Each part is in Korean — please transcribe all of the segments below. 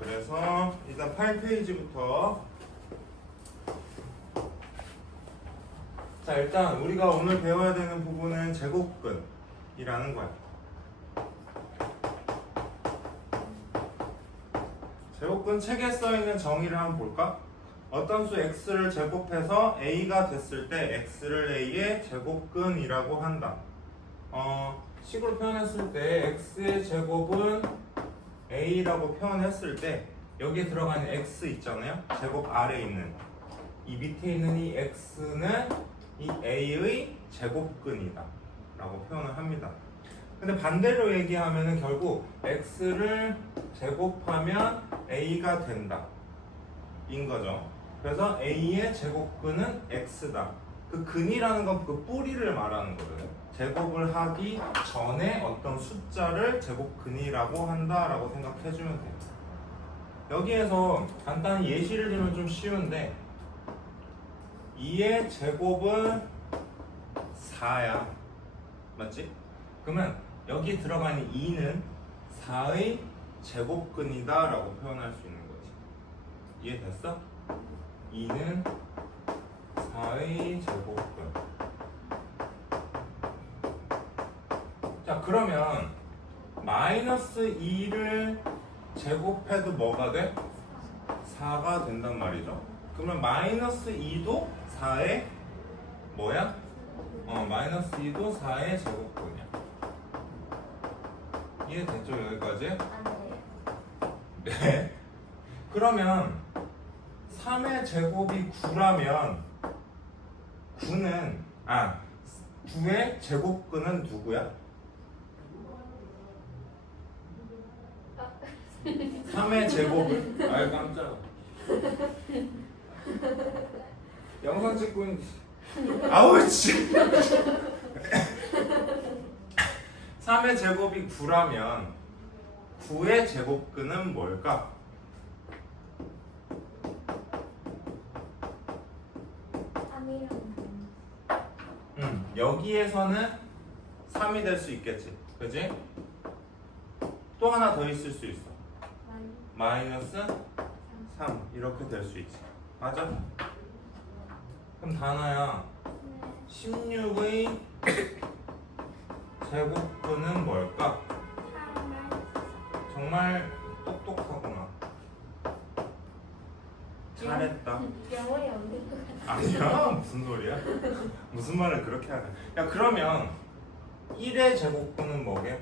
그래서 일단 8페이지부터 자 일단 우리가 오늘 배워야 되는 부분은 제곱근이라는 거야. 제곱근 책에 써있는 정의를 한번 볼까? 어떤 수 x를 제곱해서 a가 됐을 때 x를 a의 제곱근이라고 한다. 식으로 표현했을 때 x의 제곱은 a라고 표현했을 때 여기에 들어가는 x 있잖아요. 제곱 아래에 있는 이 밑에 있는 이 x는 이 a의 제곱근이다 라고 표현을 합니다. 근데 반대로 얘기하면 결국 x를 제곱하면 a가 된다 인 거죠. 그래서 a의 제곱근은 x다. 그 근이라는 건 그 뿌리를 말하는 거예요. 제곱을 하기 전에 어떤 숫자를 제곱근이라고 한다라고 생각해주면 돼요. 여기에서 간단히 예시를 들면 좀 쉬운데 2의 제곱은 4야. 맞지? 그러면 여기 들어가는 2는 4의 제곱근이다 라고 표현할 수 있는 거지. 이해됐어? 2는 4의 제곱근. 자 그러면 마이너스 2를 제곱해도 뭐가 돼? 4가 된단 말이죠. 그러면 마이너스 2도 4의 뭐야? 마이너스 2도 4의 제곱근이야. 이해됐죠 여기까지? 네. 그러면 3의 제곱이 9라면 9의 제곱근은 누구야? 3의 제곱을 아유 깜짝아 영상 찍고 있는데 아우 씨 3의 제곱이 9라면 9의 제곱근은 뭘까? 여기에서는 3이 될 수 있겠지 그지? 또 하나 더 있을 수 있어 마이너스 3 이렇게 될 수 있지 맞아? 그럼 다나야 16의 제곱근은 뭘까? 정말 똑똑하구나 잘했다 영어이 안 될 것 같아. 아니야 무슨 소리야? 무슨 말을 그렇게 하냐 야 그러면 1의 제곱근은 뭐게?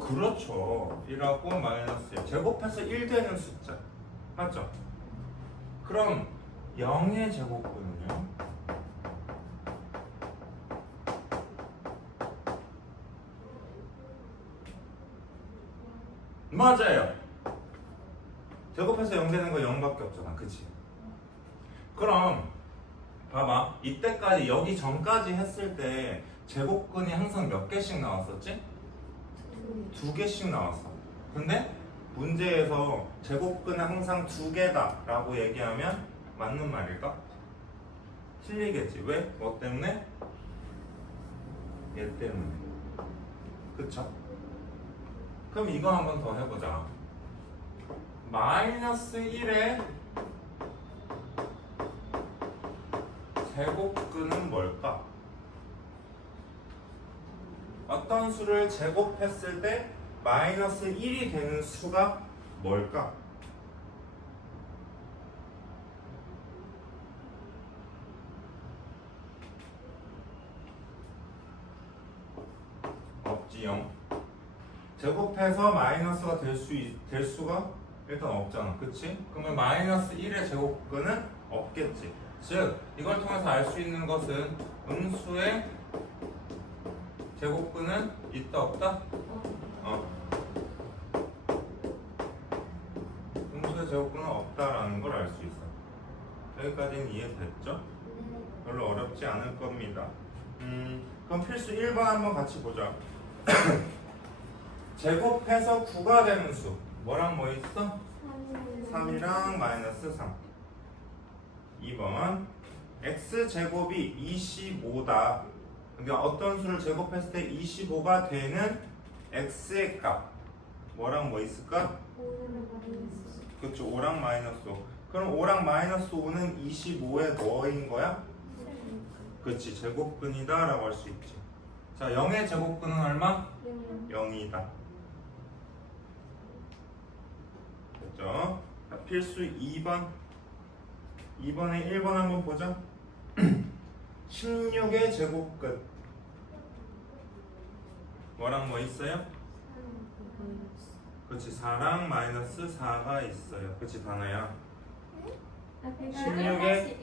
그렇죠 1하고 마이너스 1 제곱해서 1 되는 숫자 맞죠? 그럼 0의 제곱근은요? 맞아요 제곱해서 0 되는 거 0밖에 없잖아 그치? 그럼 봐봐 이때까지 여기 전까지 했을 때 제곱근이 항상 몇 개씩 나왔었지? 2개씩 나왔어 근데 문제에서 제곱근은 항상 2개다 라고 얘기하면 맞는 말일까? 틀리겠지 왜? 뭐 때문에? 얘 때문에 그쵸? 그럼 이거 한번 더 해보자 마이너스 1의 제곱근은 뭘까? 어떤 수를 제곱했을 때 마이너스 1이 되는 수가 뭘까? 없지요. 제곱해서 마이너스가 될 수가 일단 없잖아. 그치? 그러면 마이너스 1의 제곱근은 없겠지. 즉, 이걸 통해서 알 수 있는 것은 음수의 제곱근은 있다 없다? 음수의 제곱근은 없다라는 걸 알 수 있어. 여기까지는 이해됐죠? 별로 어렵지 않을 겁니다. 그럼 필수 1번 한번 같이 보자. 제곱해서 9가 되는 수. 뭐랑 뭐 있어? 3이랑 마이너스 3. 2번 x제곱이 25다 그러니까 어떤 수를 제곱했을 때 25가 되는 x의 값 뭐랑 뭐 있을까? 그렇죠. 5랑 마이너스 5. 그럼 5랑 마이너스 5는 25의 뭐인 거야? 그렇지. 제곱근이다 라고 할 수 있지. 자, 0의 제곱근은 얼마? 0이다. 됐죠? 자, 필수 2번. 2번에 1번 한번 보자. 16의 제곱근. 뭐랑 뭐 있어요? 그렇지. 4랑 마이너스 4가 있어요. 그렇지, 단아야. 16에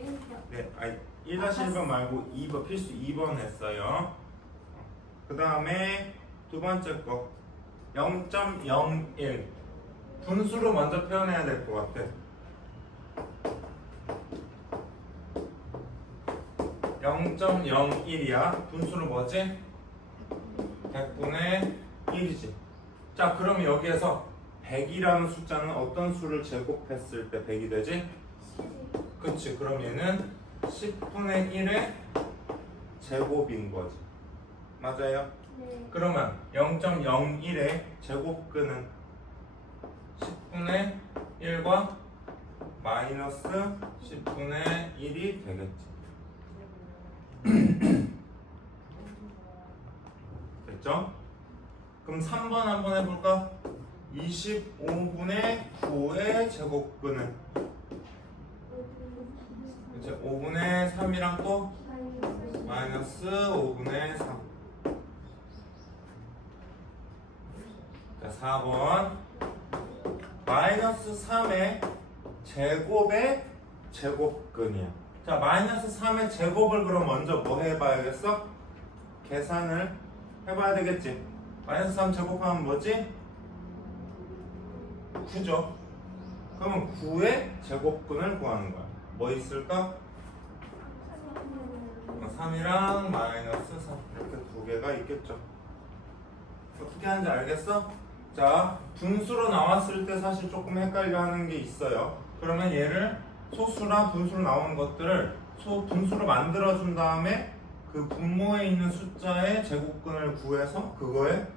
네, 아니 1-1번 말고 2번 필수 2번 했어요. 그 다음에 두 번째 거 0.01 분수로 먼저 표현해야 될 것 같아. 0.01이야. 분수로 뭐지? 100분의 1이지. 자, 그럼 여기에서 100이라는 숫자는 어떤 수를 제곱했을 때 100이 되지? 그치. 그럼 얘는 10분의 1의 제곱인 거지. 맞아요? 네. 그러면 0.01의 제곱근은 10분의 1과 마이너스 10분의 1이 되겠지. 됐죠? 그럼 3번 한번 해볼까? 25분의 9의 제곱근은 이제 5분의 3이랑 또 마이너스 5분의 3. 자, 4번 마이너스 3의 제곱의 제곱근이야. 자, 마이너스 3의 제곱을 그럼 먼저 뭐 해봐야겠어? 계산을 해봐야 되겠지. 마이너스 3 제곱하면 뭐지? 9죠. 그러면 9의 제곱근을 구하는 거야. 뭐 있을까? 3이랑 마이너스 3 이렇게 두 개가 있겠죠. 어떻게 하는지 알겠어? 자, 분수로 나왔을 때 사실 조금 헷갈려 하는 게 있어요. 그러면 얘를 소수랑 분수로 나오는 것들을 분수로 만들어 준 다음에 그 분모에 있는 숫자의 제곱근을 구해서 그거에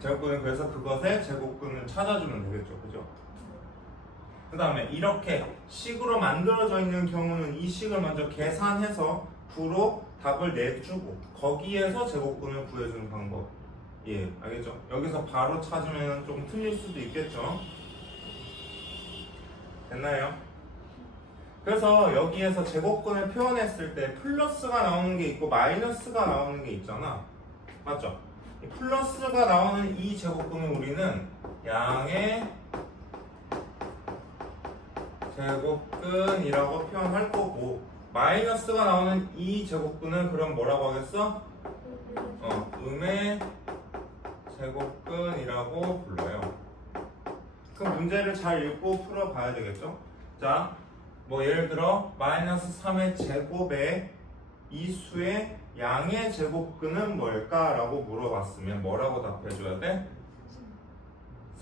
제곱근을 구해서 그것의 제곱근을 찾아주면 되겠죠. 그죠? 그 다음에 이렇게 식으로 만들어져 있는 경우는 이 식을 먼저 계산해서 9로 답을 내주고 거기에서 제곱근을 구해주는 방법. 예, 알겠죠? 여기서 바로 찾으면 좀 틀릴 수도 있겠죠? 됐나요? 그래서 여기에서 제곱근을 표현했을 때 플러스가 나오는 게 있고 마이너스가 나오는 게 있잖아. 맞죠? 이 플러스가 나오는 이 제곱근은 우리는 양의 제곱근이라고 표현할 거고 마이너스가 나오는 이 제곱근은 그럼 뭐라고 하겠어? 음의 제곱근이라고 불러요. 그 문제를 잘 읽고 풀어봐야 되겠죠? 자, 뭐 예를 들어 마이너스 3의 제곱에 이 수의 양의 제곱근은 뭘까라고 물어봤으면 뭐라고 답해줘야 돼?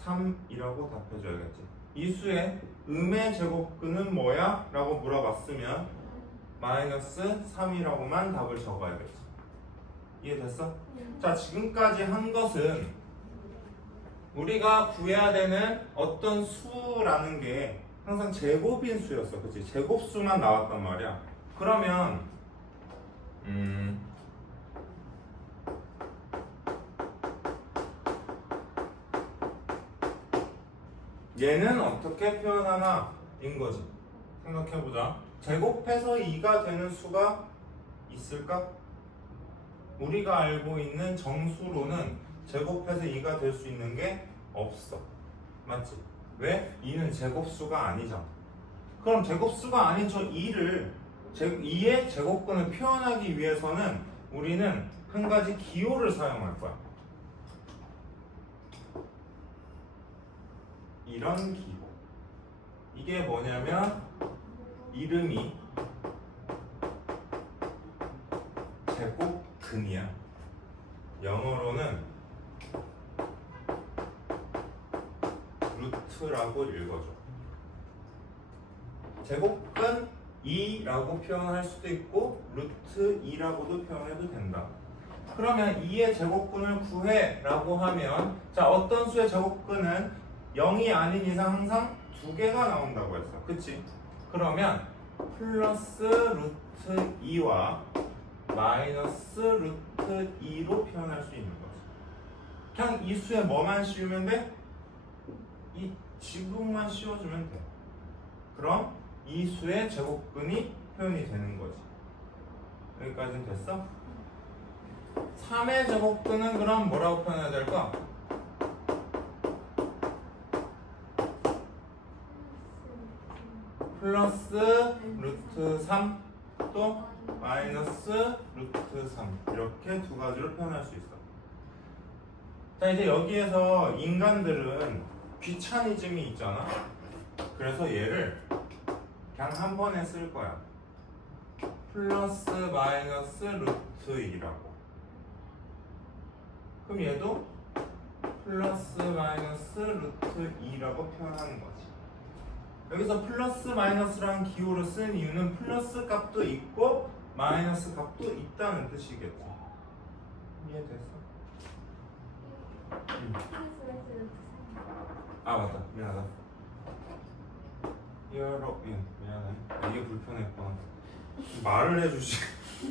3이라고 답해줘야겠지. 이 수의 음의 제곱근은 뭐야? 라고 물어봤으면 마이너스 3이라고만 답을 적어야겠지. 이해됐어? 자, 지금까지 한 것은 우리가 구해야 되는 어떤 수라는 게 항상 제곱인 수였어. 그치? 제곱수만 나왔단 말이야. 그러면 얘는 어떻게 표현하나 인 거지. 생각해보자. 제곱해서 2가 되는 수가 있을까? 우리가 알고 있는 정수로는 제곱해서 2가 될 수 있는 게 없어. 맞지? 왜? 2는 제곱수가 아니잖아. 그럼 제곱수가 아닌 저 2의 제곱근을 표현하기 위해서는 우리는 한 가지 기호를 사용할 거야. 이런 기호. 이게 뭐냐면 이름이 제곱근이야. 영어로는 루트라고 읽어줘. 제곱근 2라고 표현할 수도 있고 루트 2라고도 표현해도 된다. 그러면 2의 제곱근을 구해 라고 하면 자 어떤 수의 제곱근은 0이 아닌 이상 항상 2개가 나온다고 했어. 그치? 그러면 플러스 루트 2와 마이너스 루트 2로 표현할 수 있는 거지. 그냥 이 수에 뭐만 씌우면 돼? 이 지붕만 씌워주면 돼. 그럼 이 수의 제곱근이 표현이 되는 거지. 여기까지는 됐어? 3의 제곱근은 그럼 뭐라고 표현해야 될까? 플러스 루트 3 또 마이너스 루트 3 이렇게 두 가지로 표현할 수 있어. 자 이제 여기에서 인간들은 귀차니즘이 있잖아. 그래서 얘를 그냥 한 번에 쓸 거야. 플러스 마이너스 루트 2라고. 그럼 얘도 플러스 마이너스 루트 2라고 표현하는 거지. 여기서 플러스 마이너스라는 기호를 쓴 이유는 플러스 값도 있고 마이너스 값도 있다는 뜻이겠지. 이해됐어? 아 맞다. 미안하다. 미안해. 이게 불편했구나. 말을 해주시.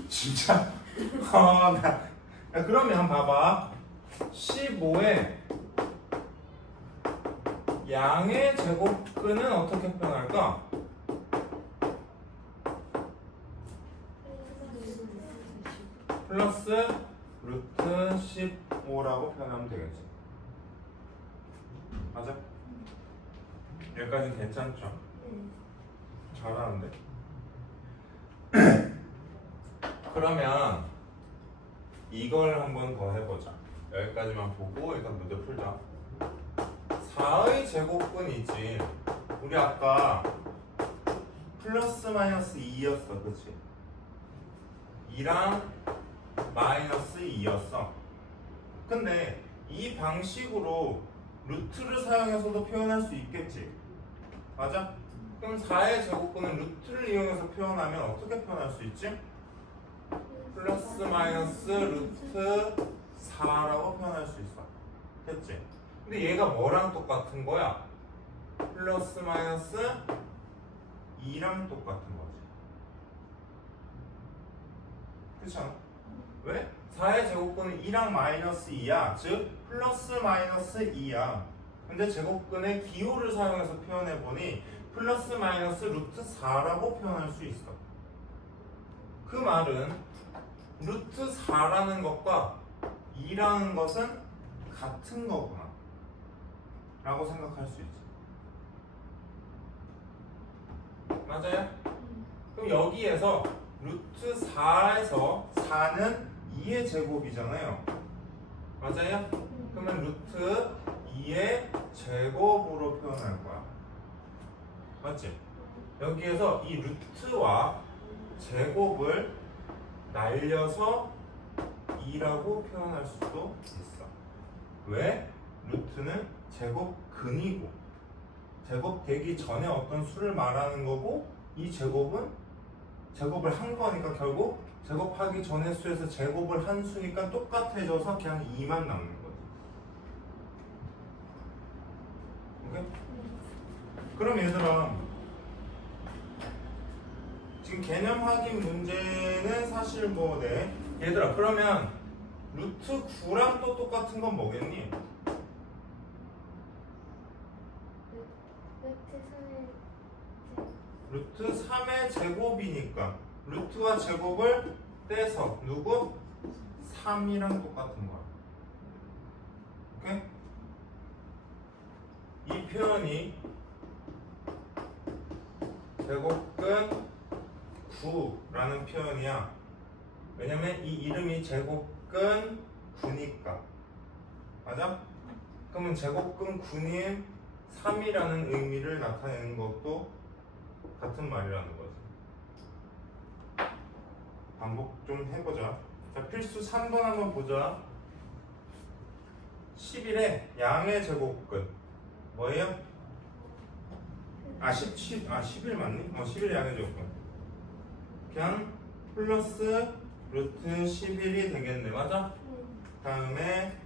진짜. 야, 그러면 봐봐. 15에 양의 제곱근은 어떻게 표현할까? 플러스 루트 15라고 표현하면 되겠지. 맞아? 여기까지는 괜찮죠? 잘하는데? 그러면 이걸 한번 더 해보자. 여기까지만 보고 일단 문제 풀자. 4의 제곱근이지. 우리 아까 플러스 마이너스 2였어. 그치? 2랑 마이너스 2였어. 근데 이 방식으로 루트를 사용해서도 표현할 수 있겠지. 맞아? 그럼 4의 제곱근은 루트를 이용해서 표현하면 어떻게 표현할 수 있지? 플러스 마이너스 루트 4라고 표현할 수 있어. 됐지? 근데 얘가 뭐랑 똑같은 거야? 플러스 마이너스 2랑 똑같은 거지. 그렇지 않아? 왜? 4의 제곱근은 2랑 마이너스 2야. 즉 플러스 마이너스 2야. 근데 제곱근의 기호를 사용해서 표현해보니 플러스 마이너스 루트 4라고 표현할 수 있어. 그 말은 루트 4라는 것과 2라는 것은 같은 거구나 라고 생각할 수 있지. 맞아요? 그럼 여기에서 루트 4에서 4는 2의 제곱이잖아요. 맞아요? 그러면 루트 2의 제곱으로 표현할 거야. 맞지? 여기에서 이 루트와 제곱을 날려서 2라고 표현할 수도 있어. 왜? 루트는 제곱근이고 제곱되기 전에 어떤 수를 말하는 거고 이 제곱은 제곱을 한 거니까 결국 제곱하기 전의 수에서 제곱을 한 수니까 똑같아져서 그냥 2만 남는 거지. 오케이? 그럼 얘들아 지금 개념 확인 문제는 사실 뭐네 얘들아 그러면 루트 9랑 또 똑같은 건 뭐겠니? 루트 3의 제곱이니까 루트와 제곱을 떼서 누구? 3이랑 똑같은 거야. 오케이? 이 표현이 제곱근 9라는 표현이야. 왜냐면 이 이름이 제곱근 9니까. 맞아? 그러면 제곱근 9님 3이라는 의미를 나타내는 것도 같은 말이라는 거지. 반복 좀 해보자. 자, 필수 3번 한번 보자. 11에 양의 제곱근 뭐예요? 11 맞니? 11 양의 제곱근 그냥 플러스 루트 11이 되겠네. 맞아? 다음에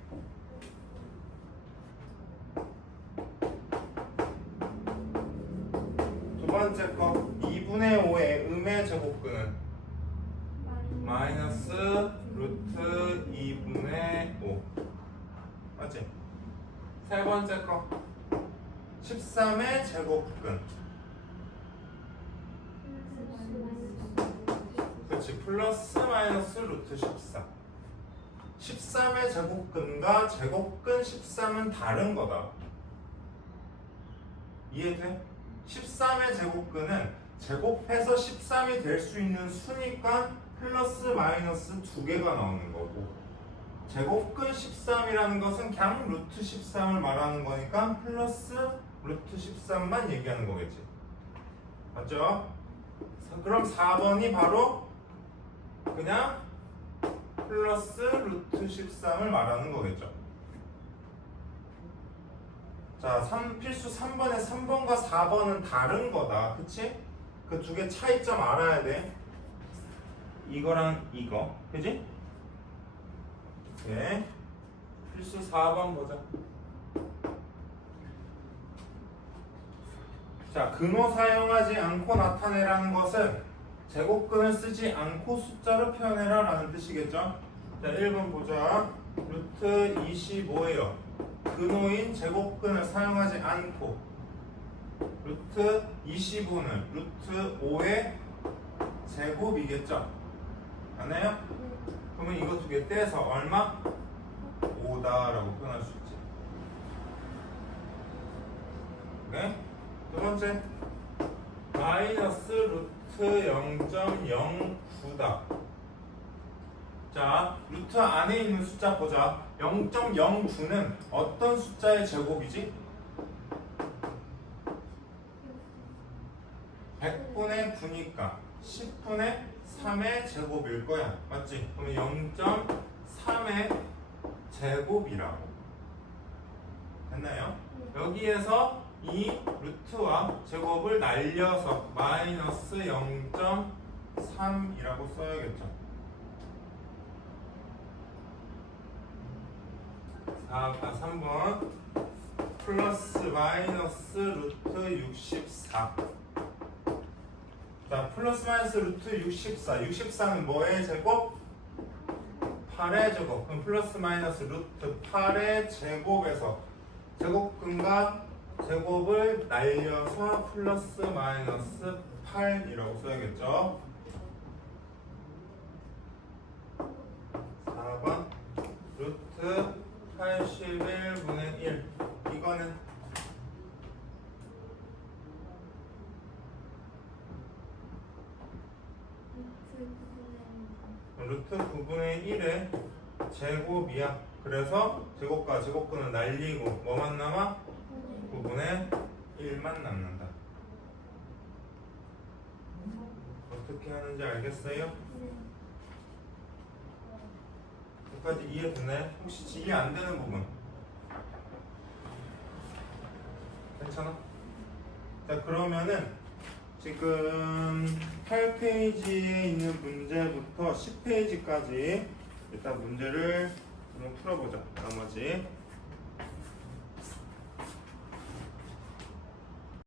두 번째 거 2분의 5의 음의 제곱근은 마이너스 루트 2분의 5 맞지? 세 번째 거 13의 제곱근 그렇지 플러스 마이너스 루트 14 13의 제곱근과 제곱근 13은 다른 거다. 이해돼? 13의 제곱근은 제곱해서 13이 될 수 있는 수니까 플러스 마이너스 두 개가 나오는 거고 제곱근 13이라는 것은 그냥 루트 13을 말하는 거니까 플러스 루트 13만 얘기하는 거겠지. 맞죠? 그럼 4번이 바로 그냥 플러스 루트 13을 말하는 거겠죠. 자, 필수 3번에 3번과 4번은 다른 거다. 그치? 그 두 개 차이점 알아야 돼. 이거랑 이거. 그치? 네. 필수 4번 보자. 자, 근호 사용하지 않고 나타내라는 것은 제곱근을 쓰지 않고 숫자로 표현해라 라는 뜻이겠죠. 자, 1번 보자. 루트 25예요. 근호인 제곱근을 사용하지 않고 루트 25는 루트 5의 제곱이겠죠. 맞나요? 그러면 이거 두 개 떼서 얼마? 5다라고 표현할 수 있지. 오케이? 두 번째 마이너스 루트 0.09다. 자, 루트 안에 있는 숫자 보자. 0.09는 어떤 숫자의 제곱이지? 100분의 9니까 10분의 3의 제곱일 거야. 맞지? 그러면 0.3의 제곱이라고. 됐나요? 여기에서 이 루트와 제곱을 날려서 마이너스 0.3이라고 써야겠죠. 3번 플러스 마이너스 루트 64. 자, 플러스 마이너스 루트 64. 64는 뭐의 제곱? 8의 제곱. 그럼 플러스 마이너스 루트 8의 제곱에서 제곱근과 제곱을 날려서 플러스 마이너스 8이라고 써야겠죠. 4번 루트 81분의 1. 이거는 루트 9분의 1의 제곱이야. 그래서 제곱과 제곱근은 날리고 뭐만 남아? 9분의 1만 남는다. 어떻게 하는지 알겠어요? 여기까지 이해됐나요? 혹시 이해 안 되는 부분? 괜찮아? 자, 그러면은 지금 8페이지에 있는 문제부터 10페이지까지 일단 문제를 한번 풀어보자. 나머지